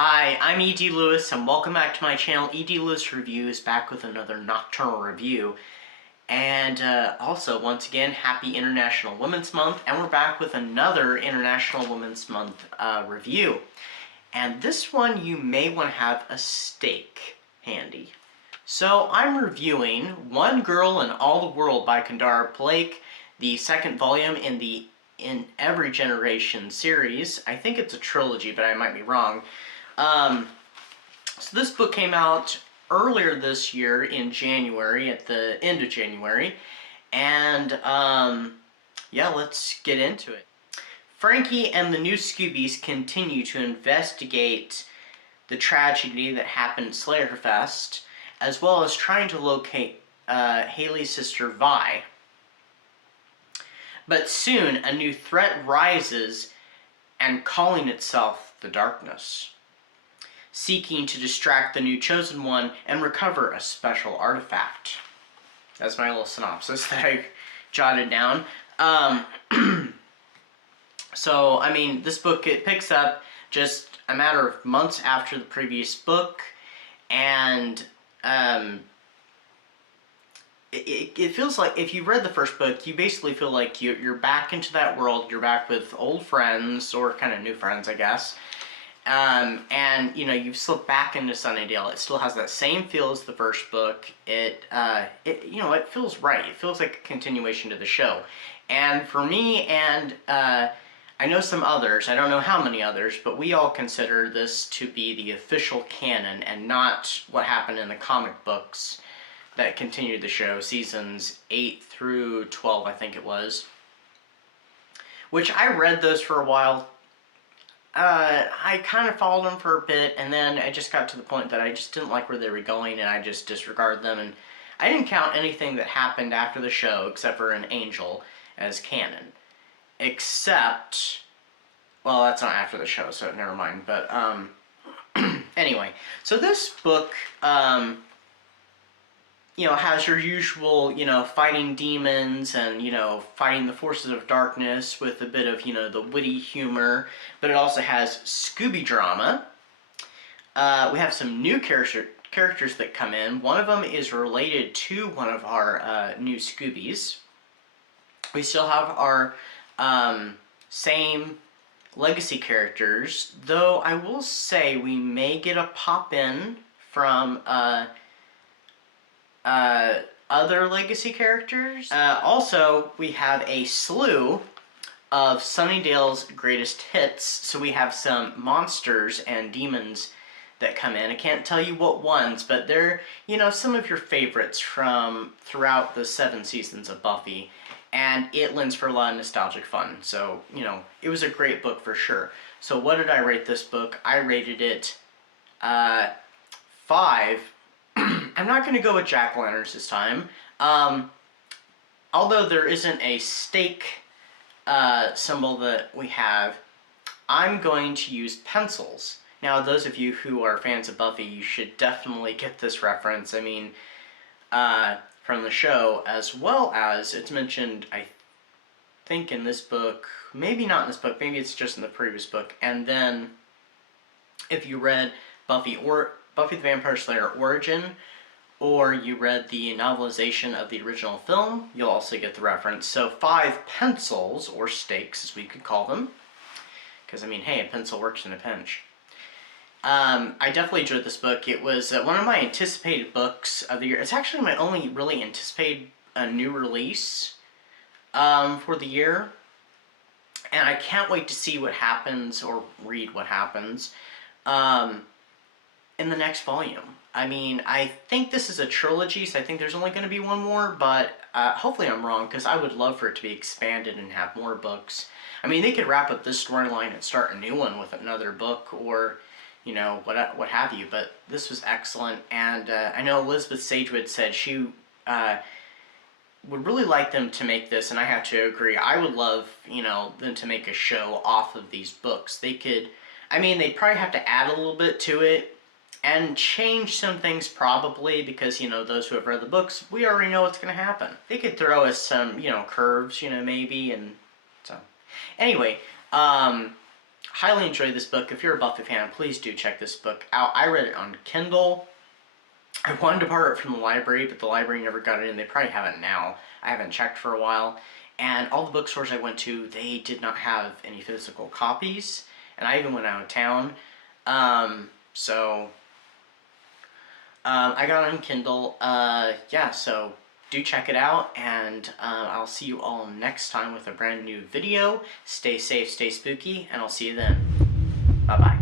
Hi, I'm E.D. Lewis, and welcome back to my channel. E.D. Lewis Reviews, back with another nocturnal review. And also, once again, happy International Women's Month, and we're back with another International Women's Month review. And this one, you may want to have a steak handy. So, I'm reviewing One Girl in All the World by Kendare Blake, the second volume in the In Every Generation series. I think it's a trilogy, but I might be wrong. So this book came out earlier this year in January, at the end of January, and yeah, let's get into it. Frankie and the new Scoobies continue to investigate the tragedy that happened at Slayerfest, as well as trying to locate Haley's sister Vi. But soon a new threat rises, and calling itself the Darkness, seeking to distract the new chosen one and recover a special artifact. That's my little synopsis that I jotted down. So, I mean, this book, it picks up just a matter of months after the previous book, and it feels like, if you read the first book, you basically feel like you're back into that world, you're back with old friends, or kind of new friends, I guess. And, you know, you've slipped back into Sunnydale. It still has that same feel as the first book. It feels right. It feels like a continuation to the show. And for me, and I know some others, I don't know how many others, but we all consider this to be the official canon and not what happened in the comic books that continued the show, seasons 8 through 12, I think it was. Which I read those for a while. I kind of followed them for a bit, and then I just got to the point that I just didn't like where they were going, and I just disregarded them, and I didn't count anything that happened after the show, except for an angel, as canon. Except, well, that's not after the show, so never mind, but, anyway. So this book, you know, has your usual, you know, fighting demons and, you know, fighting the forces of darkness with a bit of, you know, the witty humor, but it also has Scooby drama. We have some new characters that come in. One of them is related to one of our new Scoobies. We still have our same legacy characters, though I will say we may get a pop-in from other legacy characters. Also, we have a slew of Sunnydale's greatest hits, so we have some monsters and demons that come in. I can't tell you what ones, but they're, you know, some of your favorites from throughout the 7 seasons of Buffy, and it lends for a lot of nostalgic fun. So, you know, it was a great book for sure. So what did I rate this book? I rated it 5. I'm not going to go with jack-o'-lanterns this time. Although there isn't a stake symbol that we have, I'm going to use pencils. Now, those of you who are fans of Buffy, you should definitely get this reference. I mean, from the show, as well as it's mentioned, I think, in this book. Maybe not in this book. Maybe it's just in the previous book. And then, if you read Buffy the Vampire Slayer Origin, or you read the novelization of the original film, you'll also get the reference. So 5 pencils, or stakes as we could call them, because I mean, hey, a pencil works in a pinch. I definitely enjoyed this book. It was one of my anticipated books of the year. It's actually my only really anticipated new release for the year, and I can't wait to see what happens, or read what happens, in the next volume. I mean, I think this is a trilogy, so I think there's only going to be one more, but hopefully I'm wrong, because I would love for it to be expanded and have more books. I mean, they could wrap up this storyline and start a new one with another book, or, you know, what have you, but this was excellent, and I know Elizabeth Sagewood said she would really like them to make this, and I have to agree. I would love, you know, them to make a show off of these books. They could, I mean, they'd probably have to add a little bit to it, and change some things probably, because, you know, those who have read the books, we already know what's going to happen. They could throw us some, you know, curves, you know, maybe, and so. Anyway, highly enjoyed this book. If you're a Buffy fan, please do check this book out. I read it on Kindle. I wanted to borrow it from the library, but the library never got it in. They probably have it now. I haven't checked for a while. And all the bookstores I went to, they did not have any physical copies. And I even went out of town. I got it on Kindle. Yeah, so do check it out. And I'll see you all next time with a brand new video. Stay safe, stay spooky, and I'll see you then. Bye-bye.